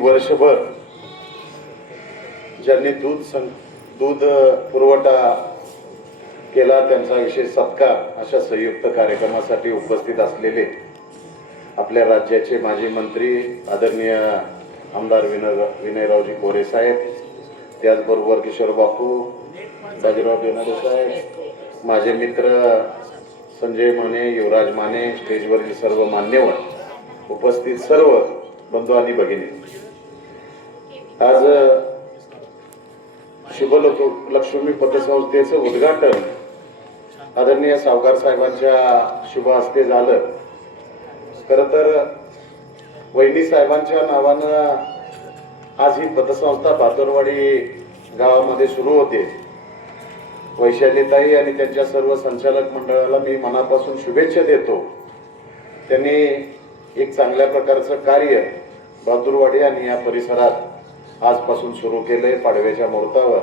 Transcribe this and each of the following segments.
वर्षभर ज्यांनी दूध सं दूध पुरवठा केला त्यांचा विशेष सत्कार अशा संयुक्त कार्यक्रमासाठी उपस्थित असलेले आपल्या राज्याचे माजी मंत्री आदरणीय आमदार विनय विनयरावजी कोरे साहेब त्याचबरोबर किशोर बापू बाजीराव देणारे साहेब माझे मित्र संजय माने युवराज माने स्टेजवरील सर्व मान्यवर उपस्थित सर्व बंधू आणि भगिनी. आज शुभ लक्ष्मी पतसंस्थेचं उद्घाटन आदरणीय सावकार साहेबांच्या शुभ हस्ते झालं. खर तर वैनी साहेबांच्या नावानं आज ही पतसंस्था भातुरवाडी गावामध्ये सुरू होते. वैशालीताई आणि त्यांच्या सर्व संचालक मंडळाला मी मनापासून शुभेच्छा देतो. त्यांनी एक चांगल्या प्रकारचं कार्य बहादूरवाडी आणि या परिसरात आजपासून सुरू केलंय पाडव्याच्या मुहूर्तावर.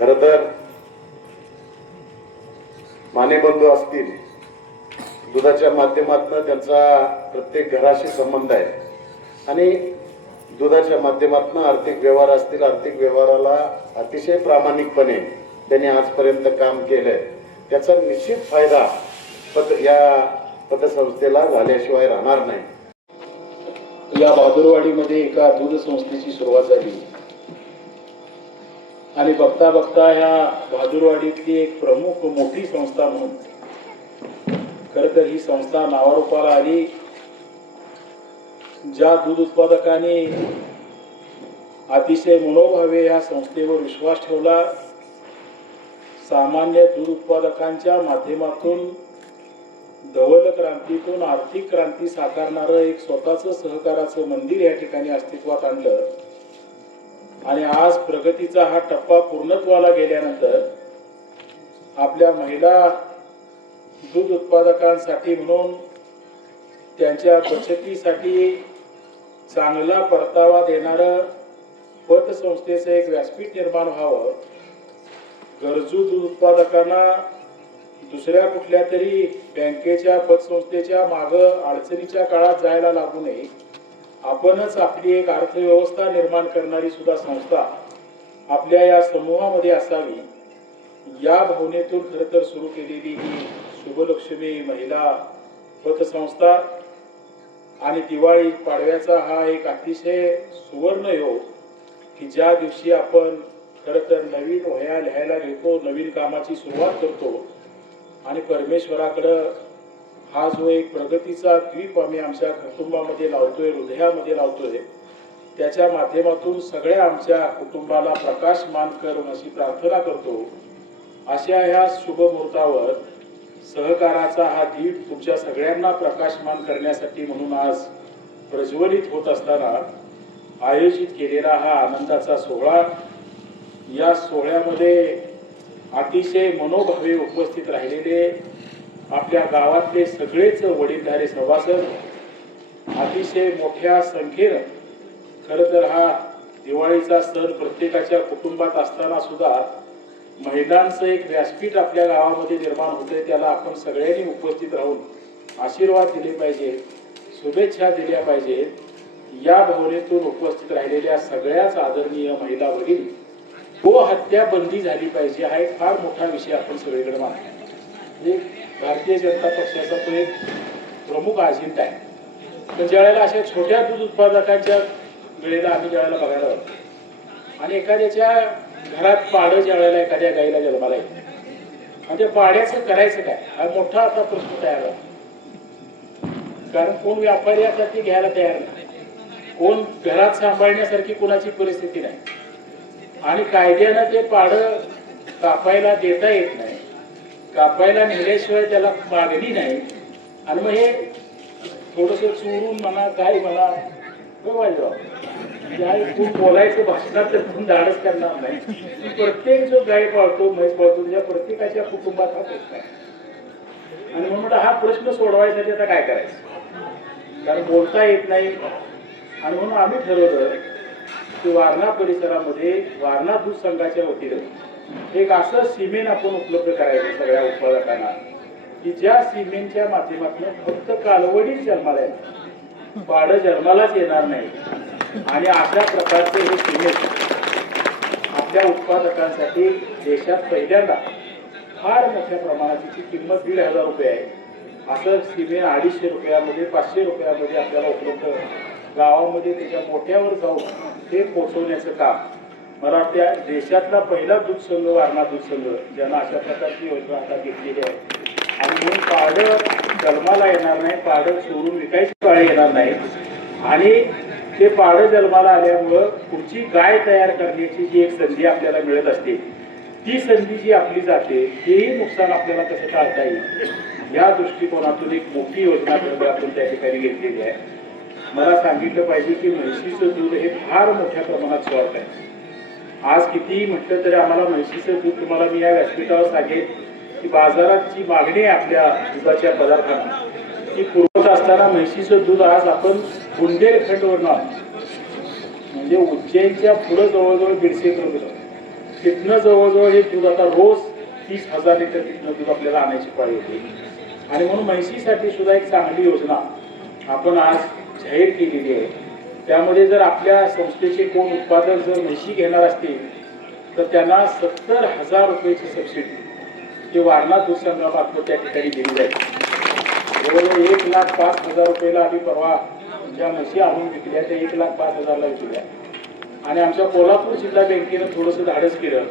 खर तर माने बंधू असतील दुधाच्या माध्यमातून त्यांचा प्रत्येक घराशी संबंध आहे. आणि दुधाच्या माध्यमातून आर्थिक व्यवहार असतील आर्थिक व्यवहाराला अतिशय प्रामाणिकपणे त्यांनी आजपर्यंत काम केलंय. त्याचा निश्चित फायदा पत या पतसंस्थेला झाल्याशिवाय राहणार नाही. या बहादूरवाडीमध्ये एका दूध संस्थेची सुरुवात झाली. आणि बघता बघता ह्या बहादूरवाडीतली एक प्रमुख मोठी संस्था म्हणून खर तर ही संस्था नावारूपाला आली ज्या दूध उत्पादकांनी अतिशय मनोभावे या संस्थेवर विश्वास ठेवला सामान्य दूध उत्पादकांच्या माध्यमातून धवल क्रांतीतून आर्थिक क्रांती साकारणारं एक स्वतःचं सहकाराचं मंदिर या ठिकाणी अस्तित्वात आणलं. आणि आज प्रगतीचा हा टप्पा पूर्णत्वाला गेल्यानंतर आपल्या महिला दूध उत्पादकांसाठी म्हणून त्यांच्या बचतीसाठी चांगला परतावा देणारं पतसंस्थेचं एक व्यासपीठ निर्माण व्हावं. गरजू दूध उत्पादकांना दुसऱ्या कुठल्या तरी बँकेच्या पतसंस्थेच्या माग अडचणीच्या काळात जायला लागू नये. आपणच आपली एक अर्थव्यवस्था निर्माण करणारी सुद्धा संस्था आपल्या या समूहामध्ये असावी. या भावनेतून खर तर सुरू केलेली ही शुभलक्ष्मी महिला पतसंस्था आणि दिवाळी पाडव्याचा हा एक अतिशय सुवर्ण योग की ज्या दिवशी आपण खर तर नवीन वह्या लिहायला घेतो नवीन कामाची सुरुवात करतो आणि परमेश्वराकडं हा जो एक प्रगतीचा द्वीप आम्ही आमच्या कुटुंबामध्ये लावतोय हृदयामध्ये लावतोय त्याच्या माध्यमातून सगळ्या आमच्या कुटुंबाला प्रकाशमान करून अशी प्रार्थना करतो. अशा ह्या शुभ मुहूर्तावर सहकाराचा हा दीप तुमच्या सगळ्यांना प्रकाशमान करण्यासाठी म्हणून आज प्रज्वलित होत असताना आयोजित केलेला हा आनंदाचा सोहळा या सोहळ्यामध्ये अतिशय मनोभावे उपस्थित राहिलेले आपल्या गावातले सगळेच वडीलधारे सभासद अतिशय मोठ्या संख्येनं खरं तर हा दिवाळीचा सण प्रत्येकाच्या कुटुंबात असताना सुद्धा महिलांचं एक व्यासपीठ आपल्या गावामध्ये निर्माण होते त्याला आपण सगळ्यांनी उपस्थित राहून आशीर्वाद दिले पाहिजे शुभेच्छा दिल्या पाहिजेत. या भावनेतून उपस्थित राहिलेल्या सगळ्याच आदरणीय महिला वडील गोहत्या बंदी झाली पाहिजे हा एक फार मोठा विषय आपण सगळीकडे मानतो म्हणजे भारतीय जनता पक्षाचा तो एक प्रमुख अजेंडा आहे. पण ज्यावेळेला अशा छोट्या दूध उत्पादकांच्या वेळेला आम्ही ज्यावेळेला बघायला होतो आणि एखाद्याच्या घरात पाडं ज्या वेळेला एखाद्या गाईला जन्माला येईल आणि त्या पाड्याचं करायचं काय? हा मोठा आता प्रश्न तयार होता कारण कोण व्यापारी आता ती घ्यायला तयार नाही. कोण घरात सांभाळण्यासारखी कोणाची परिस्थिती नाही. आणि कायद्यानं ते पाडं कापायला देता येत नाही. कापायला नेल्याशिवाय त्याला मागणी नाही. आणि मग हे थोडस चोरून म्हणा काय म्हणा म्हणजे खूप बोलायचं भाषणात तर कोण धाडच करणार नाही. प्रत्येक जो गाय पाळतो म्हैस पाळतो त्या प्रत्येकाच्या कुटुंबात हा प्रश्न आहे. आणि म्हणून हा प्रश्न सोडवायसाठी आता काय करायचं? कारण बोलता येत नाही. आणि म्हणून आम्ही ठरवलं की वारणा परिसरामध्ये वारणा दूध संघाच्या वतीनं एक असं सिमेंट आपण उपलब्ध करायचं सगळ्या उत्पादकांना की ज्या सिमेंटच्या माध्यमातून फक्त कालवडीच जन्माला येणार पाडं जन्मालाच येणार नाही. आणि अशा प्रकारचे हे सिमेंट आपल्या उत्पादकांसाठी देशात पहिल्यांदा फार मोठ्या प्रमाणात तिची किंमत दीड हजार रुपये आहे. असं सिमेंट अडीचशे रुपयामध्ये पाचशे रुपयामध्ये आपल्याला उपलब्ध गावामध्ये त्याच्या मोठ्यावर जाऊन ते पोचवण्याचं काम. मला वाटतं देशातला पहिला दूध संघ वारणा दूध संघ ज्यांना अशा प्रकारची योजना आता घेतलेली आहे. आणि म्हणून पाडं जन्माला येणार नाही पाडं चोरून विकायची पाळी येणार नाही. आणि ते पाडं जन्माला आल्यामुळं पुढची गाय तयार करण्याची जी एक संधी आपल्याला मिळत असते ती संधी जी आपली जाते तेही नुकसान आपल्याला कसं टाळता येईल? या दृष्टिकोनातून एक मोठी योजना आपण त्या ठिकाणी घेतलेली आहे. मला सांगितलं पाहिजे की म्हैशीचं दूध हे फार मोठ्या प्रमाणात शॉर्ट आहे. आज कितीही म्हटलं तरी आम्हाला म्हैशीचं दूध तुम्हाला मी या व्यासपीठावर सांगेन की बाजारात जी मागणी आहे आपल्या दुधाच्या पदार्थांना ती पुरवत असताना म्हैशीचं दूध आज आपण बुंदेलखंडवरनं आणतो. म्हणजे उज्जैनच्या पुढं जवळजवळ दीडशे किलोमीटर तिथनं जवळजवळ हे दूध आता रोज तीस हजार लिटर तिथनं दूध आपल्याला आणायची पाळी होती. आणि म्हणून म्हैशीसाठी सुद्धा एक चांगली योजना आपण आज जाहीर केलेली आहे. त्यामध्ये जर आपल्या संस्थेचे कोण उत्पादक जर म्हशी घेणार असतील तर त्यांना सत्तर हजार रुपयाची सबसिडी ते वारणा दुसऱ्या त्या ठिकाणी दिली जाईल. जवळजवळ एक लाख पाच हजार रुपयाला आम्ही परवा ज्या म्हशी आणून विकल्या त्या एक लाख पाच हजारला विकल्या. आणि आमच्या कोल्हापूर जिल्हा बँकेनं थोडंसं धाडस केलं.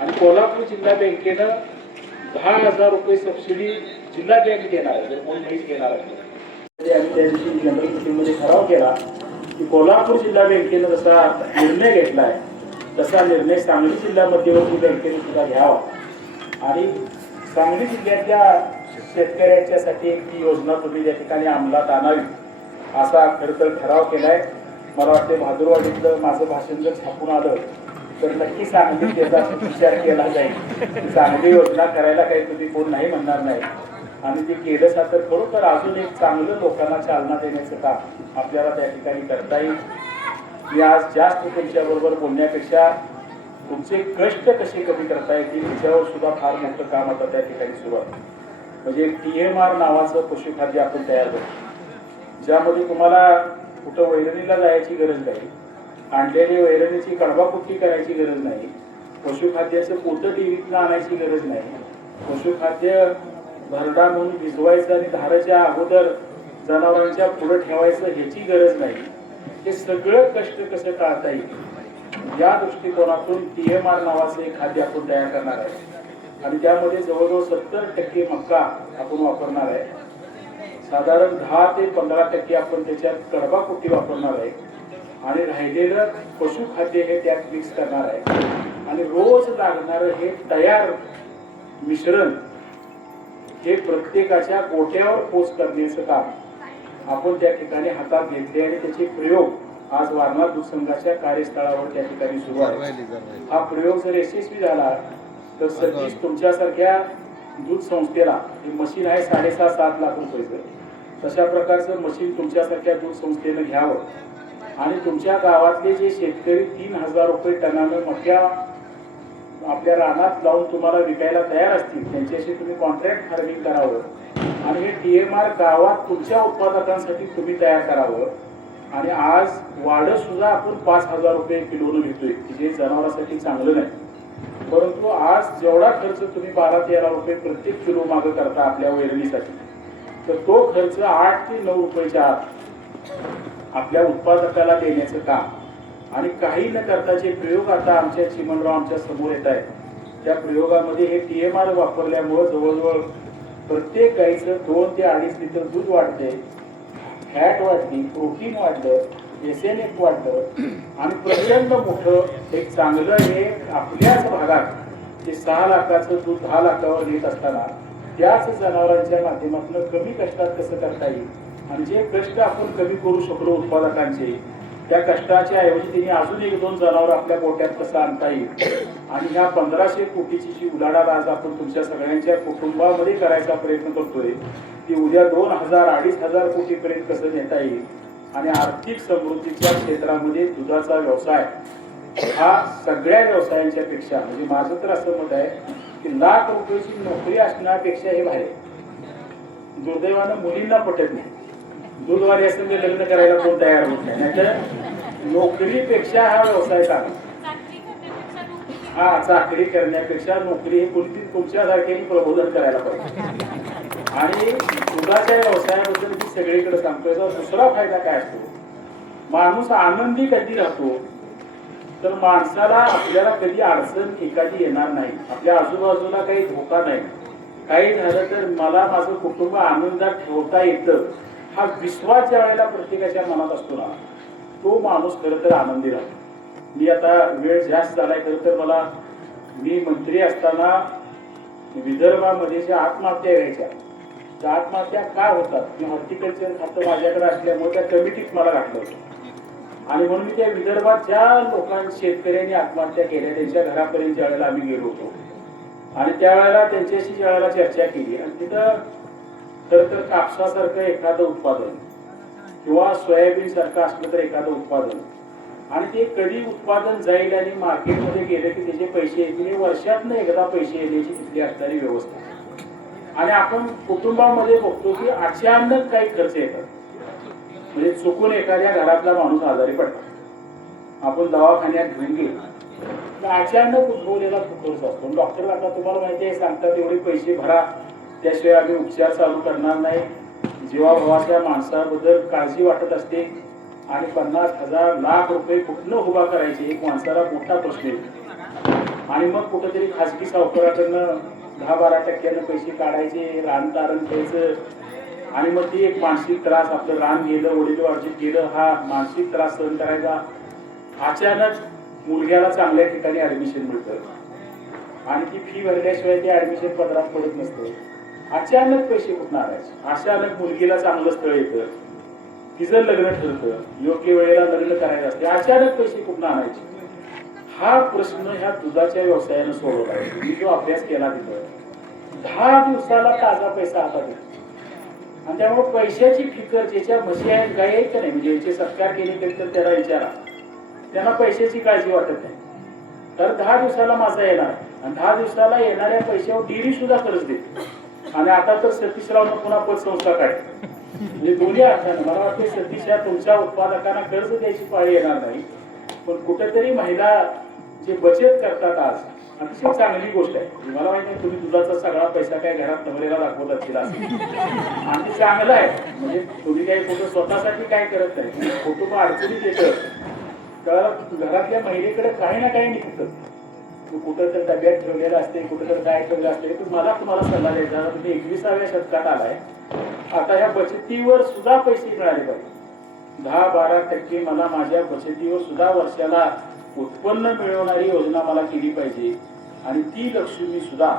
आणि कोल्हापूर जिल्हा बँकेनं दहा हजार रुपये सबसिडी जिल्हा बँक देणार आहे जर कोण म्हैस घेणार आहे आम्ही त्या दिवशी जनरल मिटिंगमध्ये ठराव केला की कोल्हापूर जिल्हा बँकेनं जसा निर्णय घेतला आहे तसा निर्णय सांगली जिल्हा मध्यवर्ती बँकेने सुद्धा घ्यावा. आणि सांगली जिल्ह्यातल्या शेतकऱ्यांच्यासाठी एक ती योजना तुम्ही या ठिकाणी अंमलात आणावी असा खरं तर ठराव केलाय. मला वाटते भादुरवाडीतलं माझं भाषण जर छापून आलं तर नक्की सांगली त्याचा विचार केला जाईल. चांगली योजना करायला काही तुम्ही कोण नाही म्हणणार नाही. आणि ते केलं तर खरोखर अजून एक चांगलं लोकांना चालना देण्याचं काम आपल्याला त्या ठिकाणी करता येईल. मी आज जास्त तुमच्याबरोबर बोलण्यापेक्षा तुमचे कष्ट कसे कमी करता येतील याच्यावर सुद्धा फार मोठं काम आता त्या ठिकाणी सुरू आहे. म्हणजे टी एम आर नावाचं पशुखाद्य आपण तयार करतो. ज्यामध्ये तुम्हाला कुठं वैरणीला जायची गरज नाही आणलेली वैरणीची कडबाकुट्टी करायची गरज नाही पशुखाद्याचं पोतं टीव्हीतनं आणायची गरज नाही पशुखाद्य भरडा म्हणून भिजवायचं आणि धाराच्या अगोदर जनावरांच्या पुढं ठेवायचं ह्याची गरज नाही. हे सगळं कष्ट कसं टाळता येईल? या दृष्टिकोनातून टी एम आर नावाचं एक खाद्य आपण तयार करणार आहे आणि त्यामध्ये जवळजवळ सत्तर टक्के मक्का आपण वापरणार आहे. साधारण दहा ते पंधरा टक्के आपण त्याच्यात कडबा कुट्टी वापरणार आहे. आणि राहिलेलं पशुखाद्य हे त्यात मिक्स करणार आहे. आणि रोज लागणारं हे तयार मिश्रण हे प्रत्येकाच्या गोट्यावर पोच करण्याचं काम. आपण त्या ठिकाणी हातात घेतले आणि त्याचे प्रयोग आज वारणा दूध संघाच्या कार्यस्थळावर त्या ठिकाणी सुरू आहे. हा प्रयोग जर यशस्वी झाला तर सतीश तुमच्यासारख्या दूध संस्थेला हे मशीन आहे साडेसहा सात लाख रुपयाचं तशा प्रकारचं मशीन तुमच्यासारख्या दूध संस्थेनं घ्यावं. आणि तुमच्या गावातले जे शेतकरी तीन हजार रुपये टनानं मक्या आपल्या रानात लावून तुम्हाला विकायला तयार असतील. त्यांच्याशी तुम्ही कॉन्ट्रॅक्ट फार्मिंग करावं. आणि हे टी एम आर गावात तुमच्या उत्पादकांसाठी तुम्ही तयार करावं. आणि आज वाढ सुद्धा आपण पाच हजार रुपये किलोनं विकतोय की जे जनावरांसाठी चांगलं नाही. परंतु आज जेवढा खर्च तुम्ही बारा तेरा रुपये प्रत्येक किलो मागं करता आपल्या वैरणीसाठी तर तो खर्च आठ ते नऊ रुपयाच्या आत आपल्या उत्पादकाला देण्याचं काम आणि काही न करता जे प्रयोग आता आमच्या चिमनराव आमच्यासमोर येत आहेत त्या प्रयोगामध्ये हे टी एम आर वापरल्यामुळं जवळजवळ प्रत्येक गाईचं दोन ते अडीच लिटर दूध वाढते फॅट वाढली प्रोटीन वाढलं एस एन एफ वाढलं आणि प्रचंड मोठं एक चांगलं हे आपल्याच भागात ते सहा लाखाचं दूध दहा लाखावर नेत असताना त्याच जनावरांच्या माध्यमातून कमी कष्टात कसं करता येईल? आणि जे कष्ट आपण कमी करू शकलो उत्पादकांचे त्या कष्टाच्या ऐवजी तिने अजून एक दोन जनावर आपल्या पोट्यात कसं आणता येईल? आणि ह्या पंधराशे कोटीची जी उलाढाल आज आपण तुमच्या सगळ्यांच्या कुटुंबामध्ये करायचा प्रयत्न करतोय ती उद्या दोन हजार अडीच हजार कोटीपर्यंत कसं नेता येईल? आणि आर्थिक समृद्धीच्या क्षेत्रामध्ये दुधाचा व्यवसाय हा सगळ्या व्यवसायांच्या पेक्षा म्हणजे माझं तर असं मत आहे की लाख रुपयाची नोकरी असण्यापेक्षा हे बाहेर. दुर्दैवानं मुलींना पटत नाही. दूधवाली असं लग्न करायला कोण तयार होत नाही नाहीतर नोकरीपेक्षा हा व्यवसाय चांगला. हा चाकरी करण्यापेक्षा नोकरी ही कोणती तुमच्यासारख्याने प्रबोधन करायला पाहिजे. आणि दुधाच्या व्यवसायाबद्दल मी सगळीकडे सांगतो याचा दुसरा फायदा काय असतो? माणूस आनंदी कधी राहतो? तर माणसाला आपल्याला कधी अडचण एखादी येणार नाही. आपल्या आजूबाजूला काही धोका नाही. काही झालं तर मला माझं कुटुंब आनंदात ठेवता येतं. हा विश्वास ज्या वेळेला प्रत्येकाच्या मनात असतो ना तो माणूस खरं तर आनंदी राहतो. मी आता वेळ जास्त झालाय खरं तर मला मी मंत्री असताना विदर्भामध्ये ज्या आत्महत्या यायच्या त्या आत्महत्या का होतात? मी हॉर्टिकल्चर खातं माझ्याकडे असल्यामुळे त्या कमिटीत मला घातलं होतं. आणि म्हणून मी त्या विदर्भात ज्या लोकां शेतकऱ्यांनी आत्महत्या केल्या त्यांच्या घरापर्यंत ज्या वेळेला आम्ही गेलो होतो. आणि त्यावेळेला त्यांच्याशी ज्या वेळेला चर्चा केली आणि तिथं तर तर कापसासारखं एखादं उत्पादन किंवा सोयाबीन सारखं असलं तर एखादं उत्पादन. आणि ते कधी उत्पादन जाईल आणि मार्केटमध्ये गेले की त्याचे पैसे येतील वर्षातनं एकदा पैसे येण्याची तिथली असणारी व्यवस्था. आणि आपण कुटुंबामध्ये बघतो की अचानक काही खर्च येतात. म्हणजे चुकून एखाद्या घरातला माणूस आजारी पडतो आपण दवाखान्यात घेऊन गेलो. तर अचानक उद्भवलेला खर्च असतो. डॉक्टर आता तुम्हाला माहिती आहे सांगतात एवढे पैसे भरा. त्याशिवाय आम्ही उपचार चालू करणार नाही. जीवाभावाच्या माणसाबद्दल काळजी वाटत असते. आणि पन्नास हजार लाख रुपये कुठनं उभा करायचे एक माणसाला मोठा प्रश्न आणि मग कुठंतरी खाजगी सावकाराकडनं दहा बारा टक्क्यानं पैसे काढायचे रान तारण घ्यायचं आणि मग ती एक मानसिक त्रास आपलं रान गेलं वडील वार्जित गेलं हा मानसिक त्रास सहन करायचा. अचानक मुलग्याला चांगल्या ठिकाणी ऍडमिशन मिळतं. आणि ती फी भरल्याशिवाय ते ऍडमिशन पदरात पडत नसतं. अचानक पैसे उठणार आणायचे? अचानक मुलगीला चांगलं स्थळ येतं. तिचं लग्न ठरतं. योग्य वेळेला लग्न करायचं असते. अचानक पैसे कुठून आणायचे? हा प्रश्न ह्या दुधाच्या व्यवसायानं सोडवला आहे. मी जो अभ्यास केला तिथं दहा दिवसाला ताजा पैसा आता येतो आणि त्यामुळे पैशाची फिकर ज्याच्या म्हशी आहेत गाय आहेत का नाही? म्हणजे याचे सत्कार केले तरी तर त्याला विचारा. त्यांना पैशाची काळजी वाटत नाही. तर दहा दिवसाला माझा येणार. आणि दहा दिवसाला येणाऱ्या पैशावर डिरी सुद्धा कर्ज देते आणि आता तर सतीशरावनं पुन्हा पतसंस्था काढली म्हणजे दोन्ही अर्थानं मला वाटते सतीश या तुमच्या उत्पादकांना कर्ज द्यायची पाळी येणार नाही. पण कुठेतरी महिला जे बचत करतात आज अतिशय चांगली गोष्ट आहे. म्हणजे मला माहिती आहे तुम्ही दुधाचा सगळा पैसा काय घरात नवऱ्याला दाखवत असतील आणि चांगलं आहे. म्हणजे तुम्ही काही फोटो स्वतःसाठी काय करत नाही. तुम्ही कुटुंब अडचणीत येतं तर घरातल्या महिलेकडे काही ना काही निघतं. कुठं तर तब्येत ठेवलेलं असते कुठं तर काय ठेवलं असते. तर मला तुम्हाला सल्ला द्यायचा तुम्ही एकविसाव्या शतकात आलाय. आता ह्या बचतीवर सुद्धा पैसे मिळाले पाहिजे. दहा बारा टक्के मला माझ्या बचतीवर सुद्धा वर्षाला उत्पन्न मिळवणारी योजना मला केली पाहिजे. आणि ती लक्ष्मी सुद्धा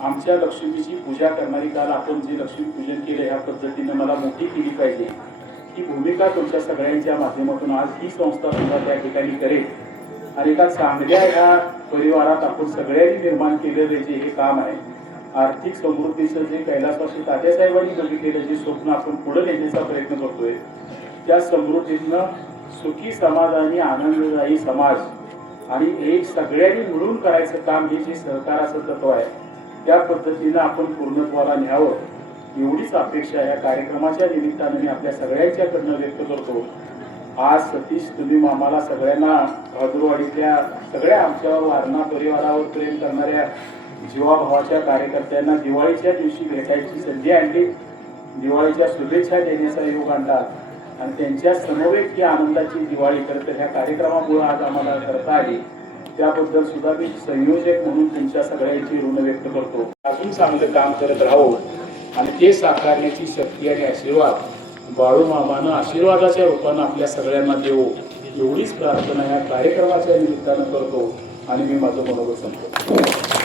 आमच्या लक्ष्मीची पूजा करणारी काल आपण जे लक्ष्मी पूजन केलं ह्या पद्धतीनं मला मोठी केली पाहिजे. ही भूमिका तुमच्या सगळ्यांच्या माध्यमातून आज ही संस्था सुद्धा त्या ठिकाणी करेल. आणि एका चांगल्या ह्या परिवारात आपण सगळ्यांनी निर्माण केलेलं जे हे काम आहे आर्थिक समृद्धीचं जे कैलासवासी तात्यासाहेबांनी बघितलेलं जे स्वप्न आपण पुढे नेण्याचा प्रयत्न करतोय त्या समृद्धीनं सुखी समाज आणि आनंददायी समाज आणि एक सगळ्यांनी मिळून करायचं काम हे जे सहकाराचं तत्व आहे त्या पद्धतीनं आपण पूर्णत्वाला न्यावं एवढीच अपेक्षा या कार्यक्रमाच्या निमित्तानं मी आपल्या सगळ्यांच्याकडनं व्यक्त करतो. आज सतीश तुम्ही आम्हाला सगळ्यांना बहादूरवाडीतल्या सगळ्या आमच्या वारणा परिवारावर प्रेम करणाऱ्या जीवाभावाच्या कार्यकर्त्यांना दिवाळीच्या दिवशी भेटायची संधी आणली. दिवाळीच्या शुभेच्छा देण्याचा योग आणतात आणि त्यांच्या समवेत ही आनंदाची दिवाळी करत ह्या कार्यक्रमामुळे आज आम्हाला करता आली. त्याबद्दल सुद्धा मी संयोजक म्हणून तुमच्या सगळ्यांची ऋण व्यक्त करतो. अजून चांगलं काम करत राहू आणि ते साकारण्याची शक्ती आणि आशीर्वाद बाळू मामानं आशीर्वादाच्या रूपानं आपल्या सगळ्यांना देऊ. एवढीच प्रार्थना या कार्यक्रमाच्या निमित्तानं करतो. आणि मी माझं मनोगत संपतो